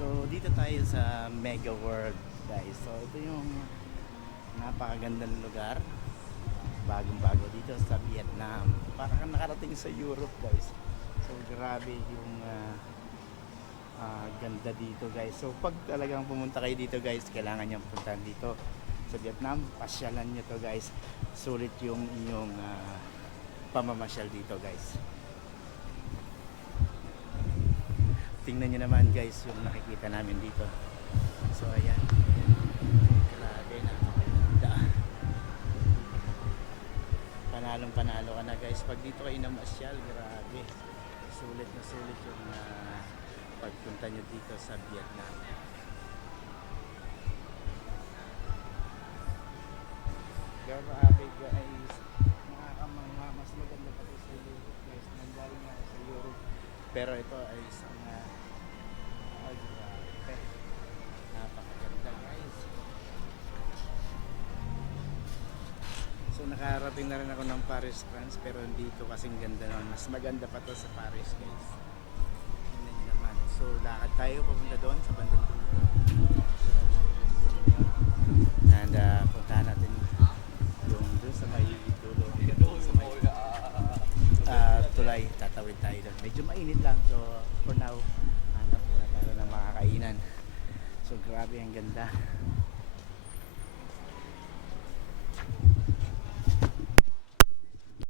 So dito tayo sa Mega World guys. So ito yung napakagandang lugar. Bagong-bago dito sa Vietnam. Para kang nakarating sa Europe guys. So grabe yung ganda dito guys. So pag talagang pumunta kayo dito guys, kailangan nyo puntahan dito sa Vietnam. Pasyalan nyo to guys. Sulit yung inyong pamamasyal dito guys. Tingnan nyo naman guys yung nakikita namin dito. So ayan, grabe, napakaganda. Panalong panalo ka na guys pag dito kayo namasyal. Grabe, sulit na sulit yung pagpunta nyo dito sa Vietnam. Grabe guys, nakakamangha. Mas maganda pa sa Europe guys. Nanggaling nga ako sa Europe, pero ito ay isang grabe, napakaganda guys. So nakarating na rin ako ng Paris, France, pero hindi ito kasing ganda naman. Mas maganda pa to sa Paris guys. Tingnan nyo naman. So lakad tayo papunta doon sa bandang dulo. And puntahan natin yung doon sa may dulo, sa may tulay. Tatawid tayo doon. Medyo mainit lang, so for now hanap muna tayo ng makakainan. So grabe ang ganda.